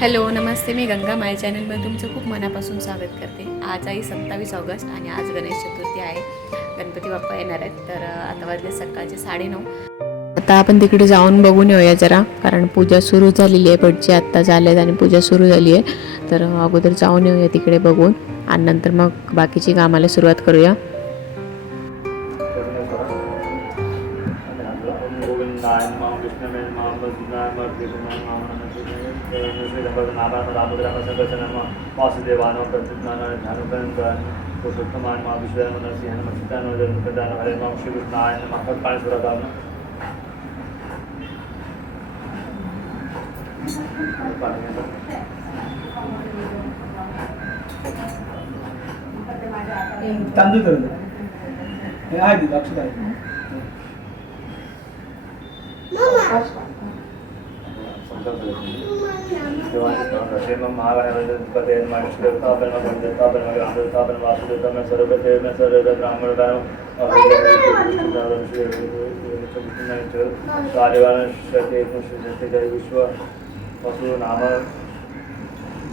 Hello नमस्ते. मी गंगा. माय चॅनलमध्ये तुमचं खूप मनापासून स्वागत करते. आज आहे सत्तावीस ऑगस्ट आणि आज गणेश चतुर्थी आहे. गणपती बाप्पा येणार आहेत. तर आता वाजले सकाळचे साडेनऊ. आता आपण तिकडे जाऊन बघून येऊया जरा कारण पूजा सुरू झालेली आहे. भटजी आत्ता झाल्यात आणि पूजा सुरू झाली आहे. तर अगोदर जाऊन येऊया तिकडे बघून आणि नंतर मग बाकीची कामाला सुरुवात करूया. वासुदेवान पुरुषोत्तमान मां सीतान हरे श्रीकृष्णाय नमः पाणी सुरादान तांदूळ करून आहे तिथं, अक्षत आहे विश्व वसु नाम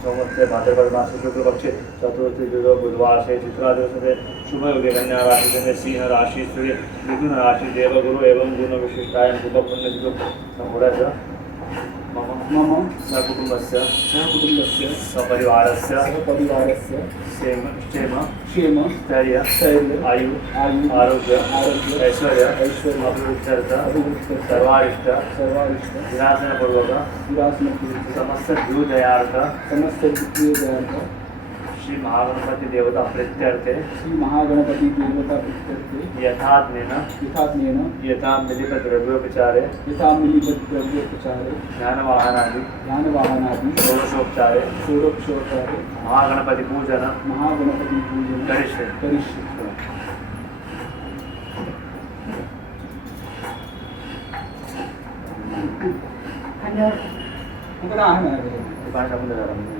सोमस्य भाद्रपद मास शुक्ल पक्षे चतुर्थी दिवस बुधवार से चित्रा दिवस से शुभ योगे कन्या राशि में सिंह राशि सूर्य मिथुन राशि देव गुरु एवं गुण विशिष्टाय शुभ पुण्य संपूर्ण मम मम सकुटुम्बस्य सहकुटुम्बस्य सपरिवारस्य सहपरिवारस्य क्षेम क्षेम क्षेम स्थैर्य स्थैर्य आयु आयु आरोग्य आरोग्य ऐश्वर्य ऐश्वर्य अभिवृद्ध्यर्थ अभिवृद्ध्यर्थ सर्वारिष्ट सर्वारिष्ट विनाशनपूर्वक विलासमतीर्थ समस्त जीवदयार्थ समस्त वित्तीय दयार्थ श्री महागणपती देवता प्रीत्यर्थे श्री महागणपती देवता प्रीत्यर्थे यथात्मेन यथात्मेन यथा मिलितद्रव्योपचारे यथा मिलित मिलितद्रव्योपचारे ज्ञानवाहनादि ज्ञानवाहनादि षोडशोपचारे षोडक्षोपचारे महागणपती पूजन महागणपती पूजन करिष्ये। करिष्ये। इकडं आहे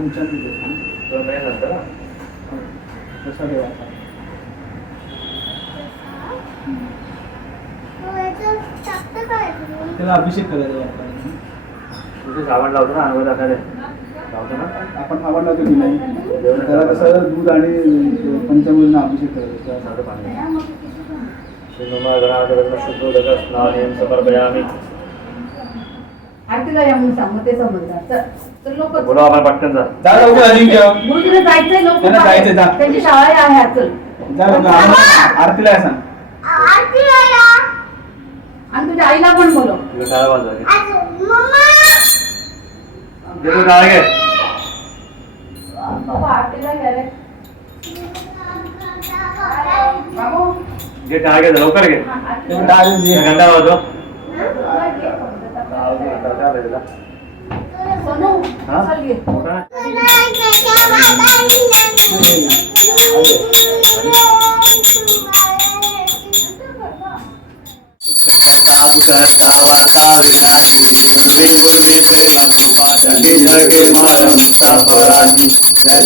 देतो. दोन महिने नंतर. तसा ठेवायचा. त्याला अभिषेक करायचा. तुझे लावतो ना अनुभव दाखवायला लावतो ना आपण आवडला की नाही त्याला कसं दूध आणि पंचामृत अभिषेक करायचा साधं पाणी श्रीमन्माघराधिपद शुद्धोदक तर लोक बोला आपण पटकन जा. जा लवकर अजिंक्य गुरुजीला जायचंय लोक त्यांना जायचंय, जा. त्यांची शाळा आहे आज चल जा लवकर आरतीला आहे सांग आणि तुझ्या आईला पण बोलव. तुला काय वाजवा घे तू डाळ घे. बाबा आरतीला गेले बाबू. घे लवकर घे. हा, आरतीला. घंटा वाजव. घे. हा? जय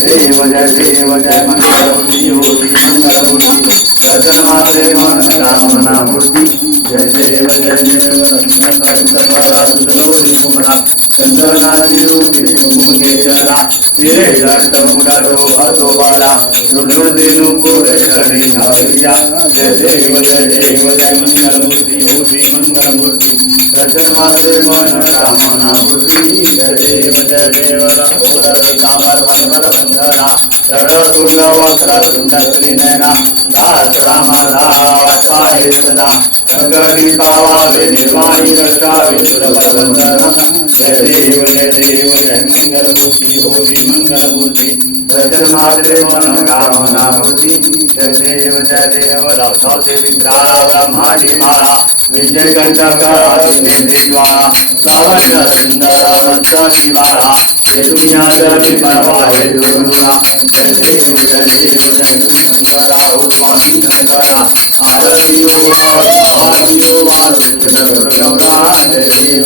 देव जय देव जय होती मंगलमूर्ति दर्शन मात्रे मन कामना मूर्ति जय देव जय देव रत्नकरितपराधुतलोरी कुमरा चंद्रनाथी रूपी कुमकेशरा तेरे जट मुडरो भतो बाला दुर्लुदेनु देव जय होती मंगलमूर्ती दर्शन मात्रे मन कामना होती जय देव देव माळा विजय ज्वाळा सुंदर वंशी माळा परवा जय देव जय देव आरती आरती गौरा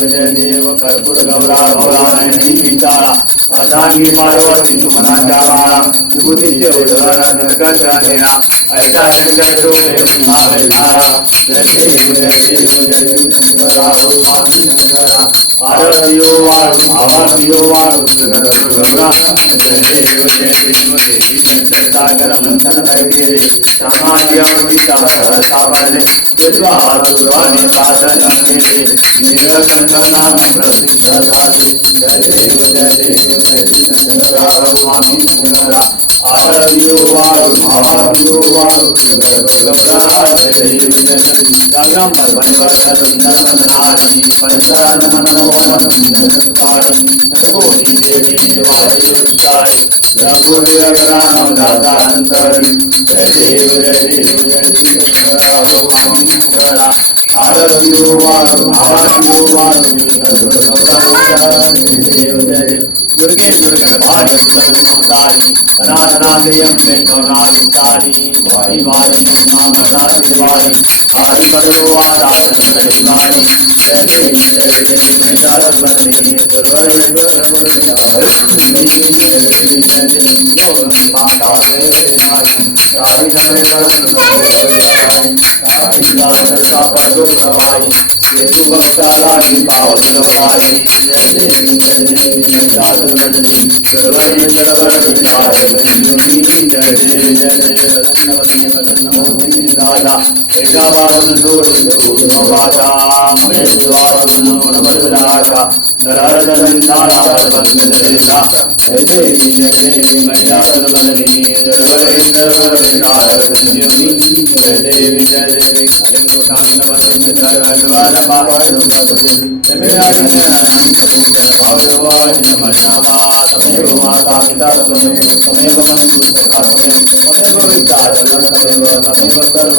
जय देव कर्पूर गौरा गौरा विचारा अर्धांगी पार्वती तुम्हाला बाळा विभूतीचे उदाहरण नरकाच्या ஆரோக்கியோ வாழும் அவாசியோ வாழும் धारा जय देव जय देव जय शिव शंकरा हो स्वामी शंकरा आरती ओ वाळू आरती ओ वाळू गौरा जय देव जय देव देवी शंकर सागर मंथन कैगिरे समाजवती सागर साबरले दुर्वाणी साधन मेरे नीलकंठ नाम प्रसिद्ध झाले जय देव जय देव जय शंकरा स्वामी शंकरा आरती ओ वाळू आरती ओ वाळू गौरा जय देव जय गंगम परवणिवर्धन सुंदर मननारी पंचान मनमोहन सुंदर सुतारी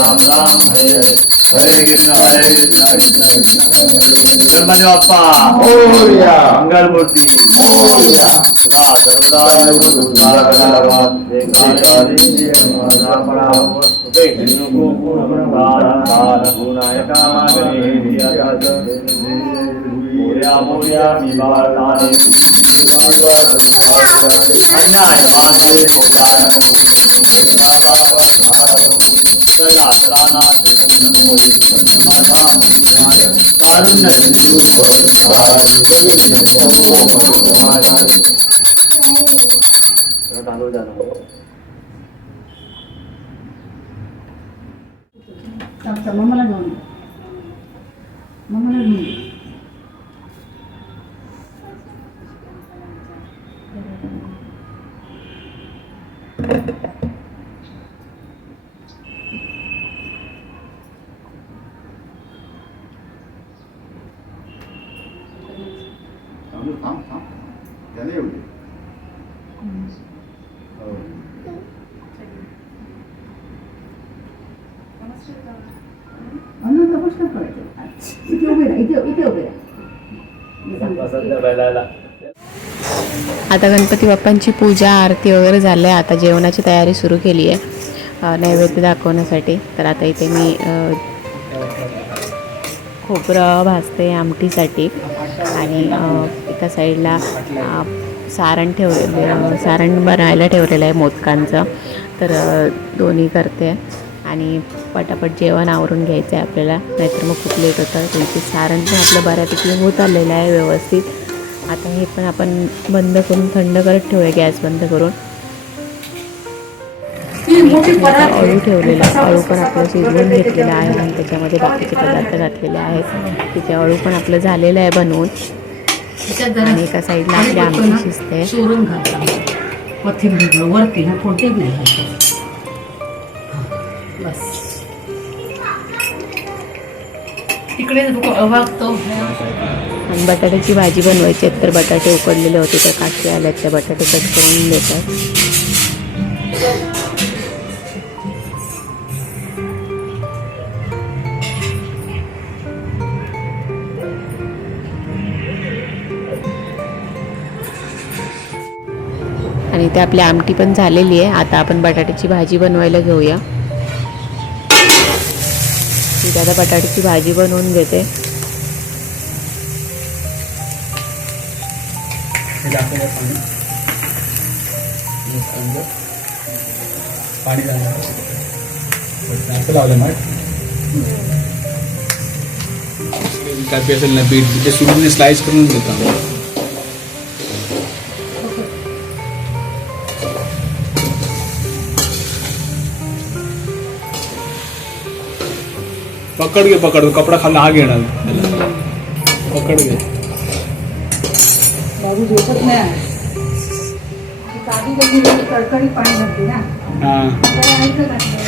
राम राम हरे हरे हरे कृष्ण हरे कृष्णा कृष्णा कृष्णा। गणपति बापा मोरिया मंगल मूर्ति मोरिया सदा सर्वदा मोरिया मोरिया मी बाबा ताने अन्याय आगे गुणायका मागणे मोर्या मोर्या मी बाळाने अन्याय मागे पोटान कारुण्य मम्माला घेऊन ये. मम्माला घेऊन ये. थांब थांब थांब त्याला येऊ दे हो. अनु नमस्कार करायचं इथे उभे राहा इथे इथे उभे राहा आता गणपती बाप्पांची पूजा आरती वगैरे झाली आहे. आता जेवणाची तयारी सुरू केली आहे. नैवेद्य दाखवण्यासाठी. तर आता इथे मी खोबरं भाजते आमटीसाठी. आणि एका साईडला सारण ठेवले सारण बनायला ठेवलेलं आहे मोदकांचं. तर दोन्ही करते. आणि पटापट जेवण आवरून घ्यायचं आहे आपल्याला. नाहीतर मग खूप लेट होतं. त्यांची सारण पण आपलं बऱ्यापैकी होत आलेलं आहे व्यवस्थित. आता हे पण आपण बंद करून थंड करत ठेवूया गॅस बंद करून. अळू ठेवलेला आहे. अळू पण आपलं शिजवून घेतलेला आहे आणि त्याच्यामध्ये बाकीचे पदार्थ घातलेले आहेत. तिथे अळू पण आपलं झालेलं आहे बनवून. आणि एका साईडला आपली आमटी शिजते. कोणते. बस. तिकडे वागतो आणि बटाट्याची भाजी बनवायची आहेत तर बटाटे उकडलेले होते तर काशी आल्यात त्या बटाटे कट करून देतात. आणि ते आपली आमटी पण झालेली आहे. आता आपण बटाट्याची भाजी बनवायला घेऊया. तिथे आता बटाट्याची भाजी बनवून घेते काय असेल ना बीट ते सुरून स्लाइस करून घेतो पकड घे पकड. कपडा खाल्ला हा घेणार. त्याला. पकड घे. बाबू झोपत नाही. काढी कशी कडकडीत पाणी घालते ना. हा. त्याला ऐकत नाही.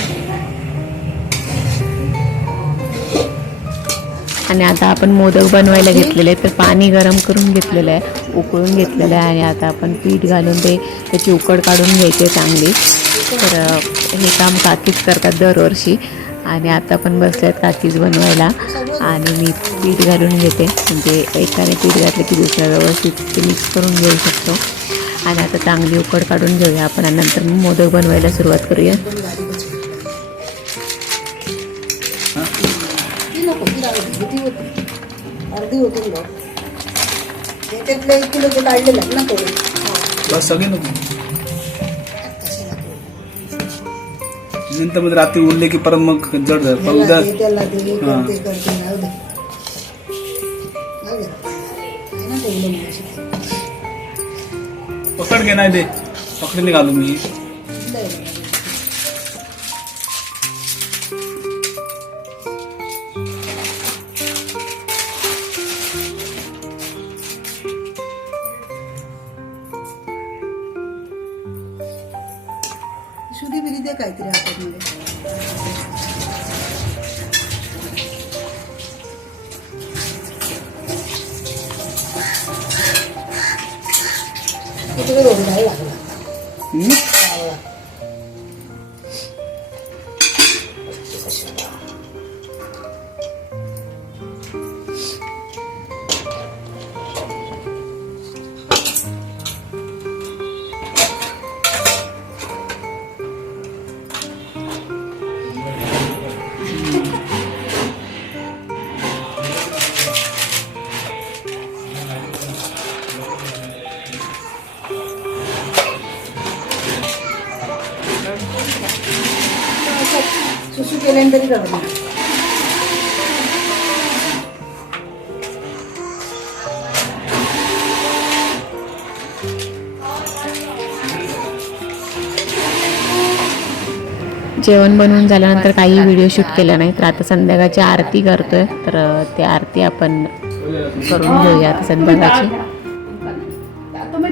आणि आता आपण मोदक बनवायला घेतलेले आहेत तर पाणी गरम करून घेतलेलं आहे उकळून घेतलेलं आहे. आणि आता आपण पीठ घालून ते त्याची उकड काढून घ्यायची आहे चांगली. तर हे काम काकीच करतात दरवर्षी. आणि आता पण बसले आहेत काकीच बनवायला. आणि मी पीठ घालून घेते. म्हणजे एकाने पीठ घातलं की दुसऱ्या व्यवस्थित ते मिक्स करून घेऊ शकतो. आणि आता चांगली उकड काढून घेऊया. आपण आणि नंतर मग मोदक बनवायला सुरुवात करूया. अर्धी नंतर मग रात्री उरले की परत मग जड ह्याला उद्या. पकड घे नाही दे. पकडीने घालू मी. 我先去洗手了。सुसू तरी नाही जेवण बनवून झाल्यानंतर काही व्हिडिओ शूट केला नाही तर आता संध्याकाळची आरती करतोय. तर ती आरती आपण करून घेऊया आता संध्याकाळची. तुम्ही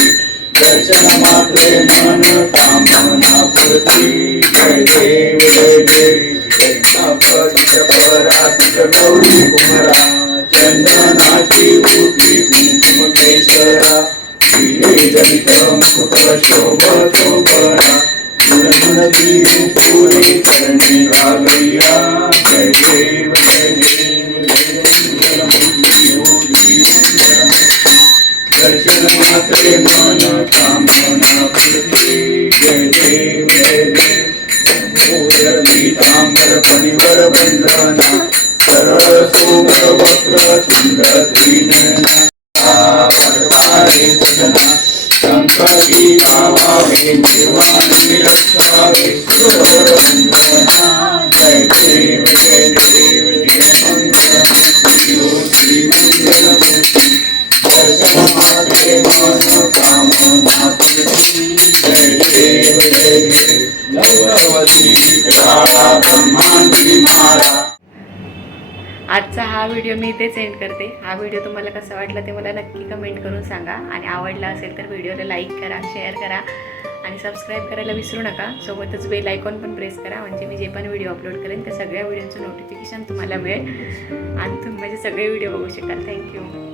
वचन मात्रे मन कामना पूर्ती जय देव जय देव। यज्ञापतित परातित गौरी कुमरा चंदनाची उठी कुंकुम केसरा हिरे जनित मुकुट शोभतो बरा गुणगुण बिरु जय जय देव। मंगलमूर्ती ओ श्री मंगलमूर्ती दर्शन मात्रे मन मनोकामना पूर्ती जय देव जय देव पीतांबर फणिवर बंधना सरळ सुंदर वक्र तुंड त्रिनयना भरतारे सजना संकटी मावावे निर्वाणी रक्षावे सुरवर वंदना हा व्हिडिओ मी इथेच एंड करते. हा व्हिडिओ तुम्हाला कसा वाटला ते मला नक्की कमेंट करून सांगा. आणि आवडला असेल तर व्हिडिओला लाईक करा शेअर करा. आणि सबस्क्राईब करायला विसरू नका. सोबतच बेल आयकॉन पण प्रेस करा. म्हणजे मी जे पण व्हिडिओ अपलोड करेन त्या सगळ्या व्हिडिओचं नोटिफिकेशन तुम्हाला मिळेल. आणि तुम्ही माझे सगळे व्हिडिओ बघू शकाल. थँक्यू